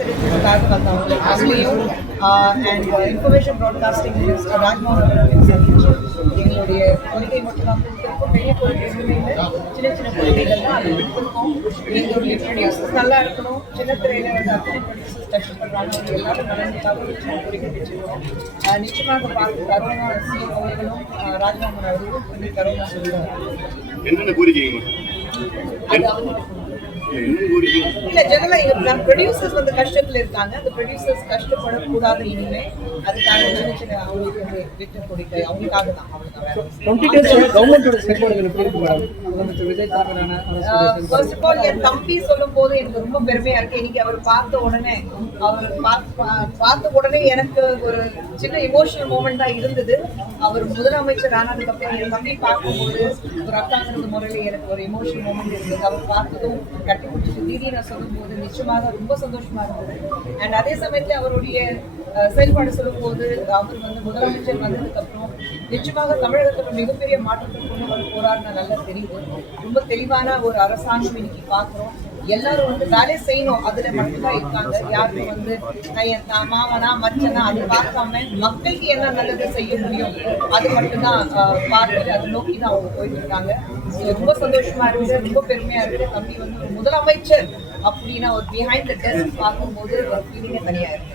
தெரிஞ்சதுக்காக வந்தவங்க அதுலேயும் and information broadcasting minister Rajmohan அவர்களையும் சந்திச்சு எங்களுடைய கொள்கை மட்டும் தான் கொடுத்துருக்கோம். பெரிய கொள்கைகளுமே இல்லை, சின்ன சின்ன கொள்கைகள் தான் அதை கொடுத்துருக்கோம். எங்களுடைய ப்ரொடியூசர்ஸ் நல்லா இருக்கணும், சின்ன திரையில வந்து அத்தனை ப்ரொடியூசர்ஸ் கஷ்டப்படுறாங்க, அவங்க எல்லாரும் நலனுக்காக ஒரு சின்ன கோரிக்கை வச்சுருக்கோம். நிச்சயமாக பார்த்து கரோனா சிஎம் அவர்களும் ராஜ்மோகன் அவர்களும் பண்ணி கரோனா சொல்லுவாங்க. என்னென்ன கோரிக்கைங்க? இல்ல ஜெனரலா ப்ரொடியூசர்ஸ் வந்து கஷ்டத்துல இருக்காங்க, அந்த ப்ரொடியூசர்ஸ் கஷ்டப்படக்கூடாது இனிமே. அதுக்கான சின்ன சின்ன அவங்களுக்கு வந்து விட்டு கோரிக்கை அவங்களுக்காக தான். ஃபர்ஸ்ட் ஆஃப் ஆல் என் தம்பி சொல்லும் போது எனக்கு ரொம்ப பெருமையா இருக்கு. இன்னைக்கு அவர் பார்த்த உடனே எனக்கு ஒரு சின்ன இமோஷனல் மூமெண்ட் தான் இருந்தது. அவர் முதலமைச்சர் ஆனதுக்கு அப்புறம் என் தம்பி பார்க்கும்போது ஒரு அக்காங்கிற முறையில் எனக்கு ஒரு இமோஷனல் மூமெண்ட் இருந்தது. அவர் பார்த்ததும் கட்டி பிடிச்சிட்டு திடீர்னு சொல்லும் போது நிச்சயமாக ரொம்ப சந்தோஷமா இருந்தது. அண்ட் அதே சமயத்துல அவருடைய செயல்பாடு சொல்லும் போது அவர் வந்து முதலமைச்சர் வந்ததுக்கு அப்புறம் நிச்சயமாக தமிழகத்துல மிகப்பெரிய மாற்றத்தை கொண்டு வர போறாருன்னு நல்லா தெரியுது. ரொம்ப தெளிவான ஒரு அரசாங்கம் இன்னைக்கு பாக்குறோம். எல்லாரும் வந்து வேலை செய்யணும், அதுல மட்டும்தான் இருக்காங்க. யாருக்கும் வந்து மாமனா மச்சனா அது பார்க்காம மக்களுக்கு என்ன நல்லது செய்ய முடியும் அது மட்டும்தான் பார்த்து அதை நோக்கி தான் அவங்க போயிட்டு இருக்காங்க. ரொம்ப சந்தோஷமா இருக்குது, ரொம்ப பெருமையா இருக்குது. தம்பி வந்து ஒரு முதலமைச்சர் அப்படின்னா ஒரு பிஹைண்ட் த டெஸ்க் பார்க்கும்போது ஒரு ஃபீலிங்கே தனியா இருக்கு.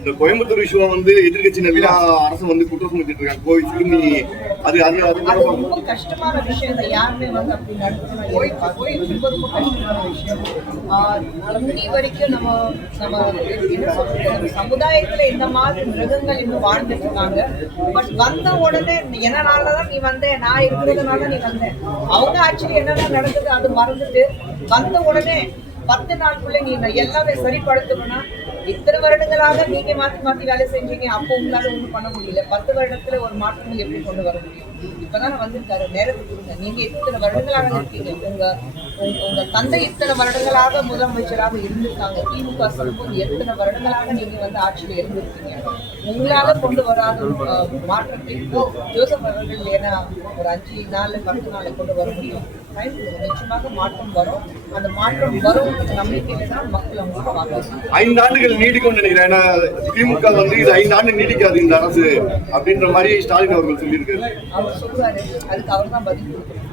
இந்த கோயம்புத்தூர் விஷயம் வந்து எதிர்கட்சி நவீன அரசு வந்து குற்றம் சுமத்திட்டு இருக்காங்க. கோவில் சிறுமி அது ரொம்ப கஷ்டமான விஷயம். இதை யாருமே வந்து அப்படி நடத்தணும். ரொம்ப கஷ்டமான விஷயம். இன்னி வரைக்கும் நம்ம என்ன சொல்றது, நம்ம சமுதாயத்துல இந்த மாதிரி மிருகங்கள் இன்னும் வாழ்ந்துட்டு இருக்காங்க. பட் வந்த உடனே என்னனாலதான் நீ வந்த, நான் இருக்கிறதுனால நீ வந்த, அவங்க ஆக்சுவலி என்னென்ன நடந்தது அது மறந்துட்டு வந்த உடனே 10 நாளுக்குள்ள நீ எல்லாமே சரிப்படுத்தணும்னா இத்தனை வருடங்களாக நீங்க மாத்தி வேலை செஞ்சீங்க, அப்போ உங்களால ஒண்ணும் பண்ண முடியல. 10 வருடத்துல ஒரு மாற்றங்கள் எப்படி கொண்டு வர முடியும்? இப்பதான் வந்திருக்காரு, நேரத்துக்கு கொடுங்க. நீங்க இத்தனை வருடங்களாக இருக்கீங்க, உங்க தந்தை இத்தனை வருடங்களாக முதலமைச்சராக இருந்திருக்காங்க. திமுக சொல்லும்போது எத்தனை வருடங்களாக நீங்க வந்து ஆட்சியில இருந்திருக்கீங்க. உங்களால கொண்டு வராத மாற்றத்தை ஜோசப் அவர்கள் ஏன்னா ஒரு 5 நாள் 10 நாள் கொண்டு வர முடியும். நிச்சயமாக மாற்றம் வரும். அந்த மாற்றம் வரும் நம்பிக்கையில தான் மக்கள் அவங்க பார்க்கலாம். 5 ஆண்டுகள் நீடிக்கும் நினைக்கிறேன். ஏன்னா திமுக வந்து இது 5 ஆண்டு நீடிக்காது இந்த அரசு அப்படின்ற மாதிரி ஸ்டாலின் அவர்கள் சொல்லியிருக்காரு. அவர் சொல்றாரு, அதுக்கு அவர் தான் பதில் கொடுக்கணும்.